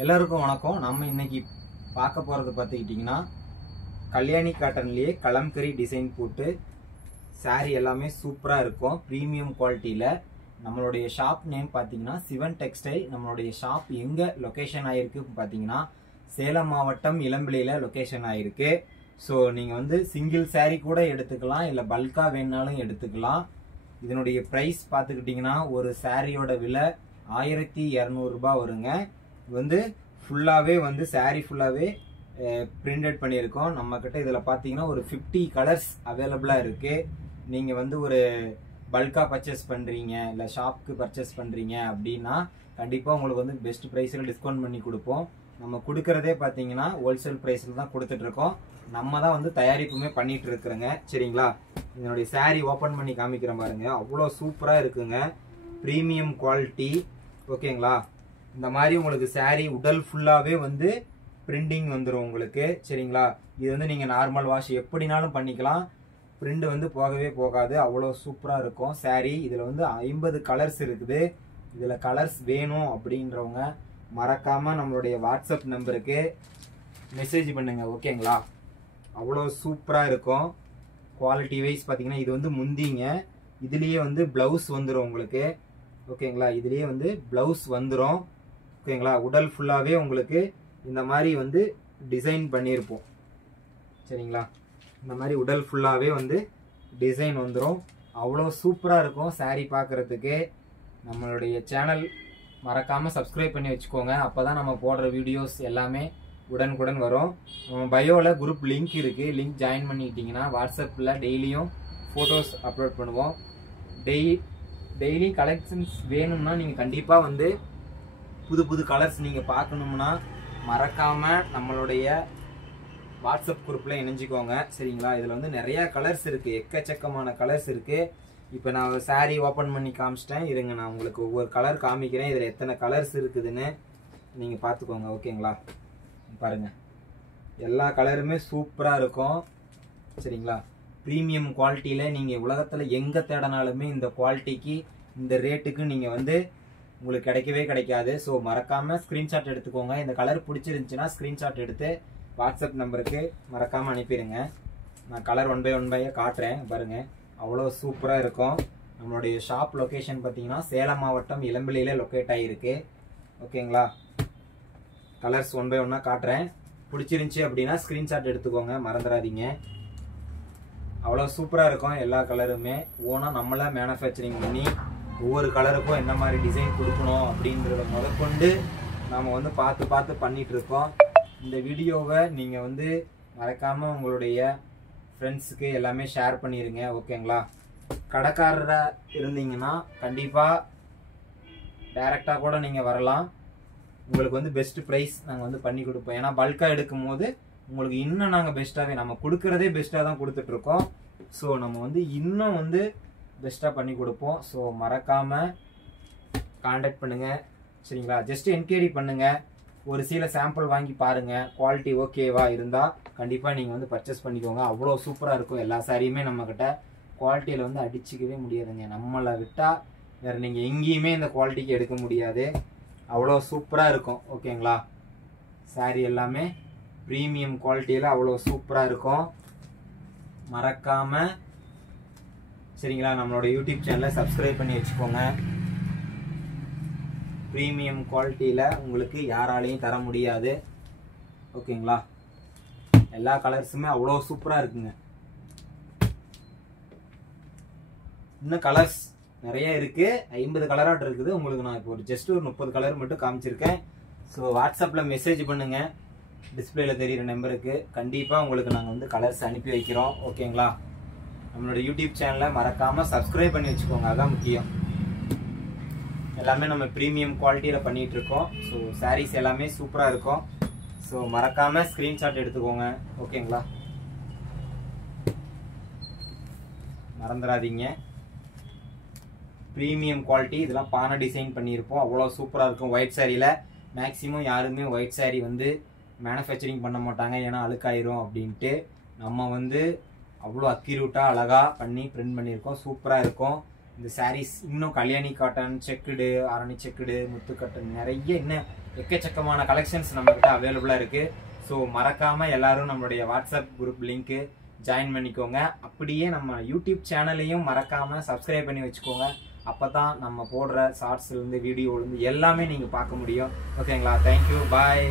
எல்லாருக்கும் வணக்கம். நம்ம இன்னைக்கு பார்க்க போறது பார்த்துக்கிட்டிங்கன்னா கல்யாணி காட்டன்லயே கலம்கரி டிசைன் போட்டு saree எல்லாமே சூப்பரா இருக்கும். பிரீமியம் குவாலிட்டியில நம்மளுடைய ஷாப் நேம் பார்த்தீங்கன்னா சிவன் டெக்ஸ்டைல். நம்மளுடைய ஷாப் எங்க லொகேஷன் ஆயிருக்கு பார்த்தீங்கன்னா சேலம் மாவட்டம் இளம்பிள்ளையில லொகேஷன் ஆயிருக்கு. ஸோ நீங்க வந்து சிங்கிள் saree கூட எடுத்துக்கலாம், இல்லை பல்கா வேணாலும் எடுத்துக்கலாம். இதனுடைய ப்ரைஸ் பார்த்துக்கிட்டிங்கன்னா ஒரு சாரியோட விலை 1200 ரூபாய் வருங்க. வந்து ஃபுல்லாகவே வந்து saree ஃபுல்லாகவே பிரிண்டட் பண்ணியிருக்கோம். நம்மக்கிட்ட இதில் பார்த்தீங்கன்னா ஒரு 50 கலர்ஸ் அவைலபிளாக இருக்குது. நீங்கள் வந்து ஒரு பல்காக பர்ச்சேஸ் பண்ணுறீங்க, இல்லை ஷாப்புக்கு பர்ச்சேஸ் பண்ணுறீங்க அப்படின்னா கண்டிப்பாக உங்களுக்கு வந்து பெஸ்ட் ப்ரைஸில் டிஸ்கவுண்ட் பண்ணி கொடுப்போம். நம்ம கொடுக்கறதே பார்த்தீங்கன்னா ஹோல்சேல் ப்ரைஸில் தான் கொடுத்துட்ருக்கோம். நம்ம தான் வந்து தயாரிப்புமே பண்ணிட்டு இருக்கிறோங்க. சரிங்களா, இதனுடைய saree ஓப்பன் பண்ணி காமிக்கிற பாருங்க, அவ்வளோ சூப்பராக இருக்குங்க. Premium quality. ஓகேங்களா, இந்த மாதிரி உங்களுக்கு saree உடல் ஃபுல்லாகவே வந்து பிரிண்டிங் வந்துடும் உங்களுக்கு. சரிங்களா, இது வந்து நீங்கள் நார்மல் வாஷ் எப்படினாலும் பண்ணிக்கலாம், பிரிண்ட் வந்து போகவே போகாது. அவ்வளோ சூப்பராக இருக்கும் saree. இதில் வந்து 50 கலர்ஸ் இருக்குது. இதில் கலர்ஸ் வேணும் அப்படின்றவங்க மறக்காமல் நம்மளுடைய வாட்ஸ்அப் நம்பருக்கு மெசேஜ் பண்ணுங்க. ஓகேங்களா, அவ்வளோ சூப்பராக இருக்கும். குவாலிட்டி வைஸ் பார்த்தீங்கன்னா இது வந்து முந்திங்க, இதுலேயே வந்து ப்ளவுஸ் வந்துடும் உங்களுக்கு. ஓகேங்களா, இதுலேயே வந்து ப்ளவுஸ் வந்துடும். ஓகேங்களா, உடல் ஃபுல்லாகவே உங்களுக்கு இந்த மாதிரி வந்து டிசைன் பண்ணியிருப்போம். சரிங்களா, இந்த மாதிரி உடல் ஃபுல்லாகவே வந்து டிசைன் வந்துடும். அவ்வளோ சூப்பராக இருக்கும் saree பார்க்குறதுக்கு. நம்மளுடைய சேனல் மறக்காமல் சப்ஸ்கிரைப் பண்ணி வச்சுக்கோங்க. அப்போ தான் நம்ம போடுற வீடியோஸ் எல்லாமே உடனுக்குடன் வரும். நம்ம பயோவில் குரூப் லிங்க் இருக்குது, லிங்க் ஜாயின் பண்ணிக்கிட்டிங்கன்னா வாட்ஸ்அப்பில் டெய்லியும் ஃபோட்டோஸ் அப்லோட் பண்ணுவோம். டெய்லி கலெக்ஷன்ஸ் வேணும்னா நீங்கள் கண்டிப்பாக வந்து புது புது கலர்ஸ் நீங்கள் பார்க்கணும்னா மறக்காமல் நம்மளுடைய வாட்ஸ்அப் குரூப்பில் இணைஞ்சிக்கோங்க. சரிங்களா, இதில் வந்து நிறையா கலர்ஸ் இருக்குது, எக்கச்சக்கமான கலர்ஸ் இருக்குது. இப்போ நான் saree ஓப்பன் பண்ணி காமிச்சிட்டேன். இருங்க, நான் உங்களுக்கு ஒவ்வொரு கலர் காமிக்கிறேன். இதில் எத்தனை கலர்ஸ் இருக்குதுன்னு நீங்கள் பார்த்துக்கோங்க. ஓகேங்களா, பாருங்கள், எல்லா கலருமே சூப்பராக இருக்கும். சரிங்களா, ப்ரீமியம் குவாலிட்டியில் நீங்கள் உலகத்தில் எங்கே தேடினாலுமே இந்த குவாலிட்டிக்கு இந்த ரேட்டுக்கு நீங்கள் வந்து உங்களுக்கு கிடைக்கவே கிடைக்காது. ஸோ மறக்காமல் ஸ்க்ரீன்ஷாட் எடுத்துக்கோங்க. இந்த கலர் பிடிச்சிருந்துச்சுன்னா ஸ்க்ரீன்ஷாட் எடுத்து வாட்ஸ்அப் நம்பருக்கு மறக்காமல் அனுப்பிடுங்க. நான் கலர் ஒன் பை காட்டுறேன் பாருங்கள், அவ்வளோ சூப்பராக இருக்கும். நம்மளுடைய ஷாப் லொக்கேஷன் பார்த்தீங்கன்னா சேலம் மாவட்டம் இளம்பிள்ளையில் லொக்கேட் ஆகிருக்கு. ஓகேங்களா, கலர்ஸ் ஒன் பை காட்டுறேன். பிடிச்சிருந்துச்சி அப்படின்னா ஸ்க்ரீன்ஷாட் எடுத்துக்கோங்க, மறந்துடாதீங்க. அவ்வளோ சூப்பராக இருக்கும். எல்லா கலருமே ஓனாக நம்மளா மேனுஃபேக்சரிங் பண்ணி ஒவ்வொரு கலருக்கும் என்ன மாதிரி டிசைன் கொடுக்கணும் அப்படின்றத முதற்கொண்டு நாம் வந்து பார்த்து பண்ணிகிட்டு இருக்கோம். இந்த வீடியோவை நீங்கள் வந்து மறக்காமல் உங்களுடைய ஃப்ரெண்ட்ஸுக்கு எல்லாமே ஷேர் பண்ணிடுங்க. ஓகேங்களா, கடைக்காரராக இருந்தீங்கன்னா கண்டிப்பாக டைரெக்டாக கூட நீங்கள் வரலாம். உங்களுக்கு வந்து பெஸ்ட் ப்ரைஸ் நாங்கள் வந்து பண்ணி கொடுப்போம். ஏன்னா பல்காக எடுக்கும் போது உங்களுக்கு இன்னும் நாங்கள் பெஸ்ட்டாகவே, நம்ம கொடுக்குறதே பெஸ்ட்டாக தான் கொடுத்துட்ருக்கோம். ஸோ நம்ம வந்து இன்னும் வந்து பெஸ்ட்டாக பண்ணி கொடுப்போம். ஸோ மறக்காமல் கான்டாக்ட் பண்ணுங்கள். சரிங்களா, ஜஸ்ட் என்கொயரி பண்ணுங்கள், ஒரு சில சாம்பிள் வாங்கி பாருங்கள். குவாலிட்டி ஓகேவா இருந்தால் கண்டிப்பாக நீங்கள் வந்து பர்ச்சேஸ் பண்ணிக்கோங்க. அவ்வளோ சூப்பராக இருக்கும். எல்லா சாரியுமே நம்மக்கிட்ட குவாலிட்டியில் வந்து அடிச்சிக்கவே முடியாதுங்க. நம்மளை விட்டால் வேறு நீங்கள் எங்கேயுமே இந்த குவாலிட்டிக்கு எடுக்க முடியாது. அவ்வளோ சூப்பராக இருக்கும். ஓகேங்களா, சாரி எல்லாமே ப்ரீமியம் குவாலிட்டியில் அவ்வளோ சூப்பராக இருக்கும். மறக்காமல் சரிங்களா நம்மளோட யூடியூப் சேனலை சப்ஸ்கிரைப் பண்ணி வச்சுக்கோங்க. ப்ரீமியம் குவாலிட்டியில் உங்களுக்கு யாராலையும் தர முடியாது. ஓகேங்களா, எல்லா கலர்ஸுமே அவ்வளோ சூப்பராக இருக்குங்க. இன்னும் கலர்ஸ் நிறைய இருக்குது, 50 கலராட்டு இருக்குது. உங்களுக்கு நான் இப்போ ஜஸ்ட் ஒரு 30 கலர் மட்டும் காமிச்சிருக்கேன். ஸோ வாட்ஸ்அப்பில் மெசேஜ் பண்ணுங்கள், டிஸ்பிளேல தெரிகிற நம்பருக்கு. கண்டிப்பாக உங்களுக்கு நாங்கள் வந்து கலர்ஸ் அனுப்பி வைக்கிறோம். ஓகேங்களா, நம்மளோட யூடியூப் சேனலை மறக்காமல் சப்ஸ்கிரைப் பண்ணி வச்சுக்கோங்க, அதான் முக்கியம். எல்லாமே நம்ம ப்ரீமியம் குவாலிட்டியில் பண்ணிகிட்டு இருக்கோம். ஸோ சாரீஸ் எல்லாமே சூப்பராக இருக்கும். ஸோ மறக்காமல் ஸ்க்ரீன்ஷாட் எடுத்துக்கோங்க. ஓகேங்களா, மறந்துடாதீங்க. Premium quality. இதெல்லாம் பானை டிசைன் பண்ணியிருப்போம், அவ்வளோ சூப்பராக இருக்கும். ஒயிட் சாரியில் மேக்ஸிமம் யாருமே ஒயிட் சாரி வந்து மேனுஃபேக்சரிங் பண்ண மாட்டாங்க, ஏன்னா அழுக்காயிரும் அப்படின்ட்டு. நம்ம வந்து அவ்வளோ அக்யூரேட்டாக அழகாக பண்ணி பிரிண்ட் பண்ணியிருக்கோம். சூப்பராக இருக்கும். இந்த சாரீஸ் இன்னும் Kalyani cotton, checked, Arani checked, Muthu cotton, நிறைய இன்னும் எக்கச்சக்கமான கலெக்ஷன்ஸ் நம்மகிட்ட அவைலபிளா இருக்கு. ஸோ மறக்காம எல்லாரும் நம்மளுடைய வாட்ஸ்அப் குரூப் லிங்க் ஜாயின் பண்ணிக்கோங்க. அப்படியே நம்ம யூடியூப் சேனலையும் மறக்காம சப்ஸ்கிரைப் பண்ணி வச்சுக்கோங்க. அப்பதான் நம்ம போடுற ஷார்ட்ஸ்ல இருந்து வீடியோல இருந்து எல்லாமே நீங்க பார்க்க முடியும். ஓகேங்களா? தேங்க்யூ, பாய்.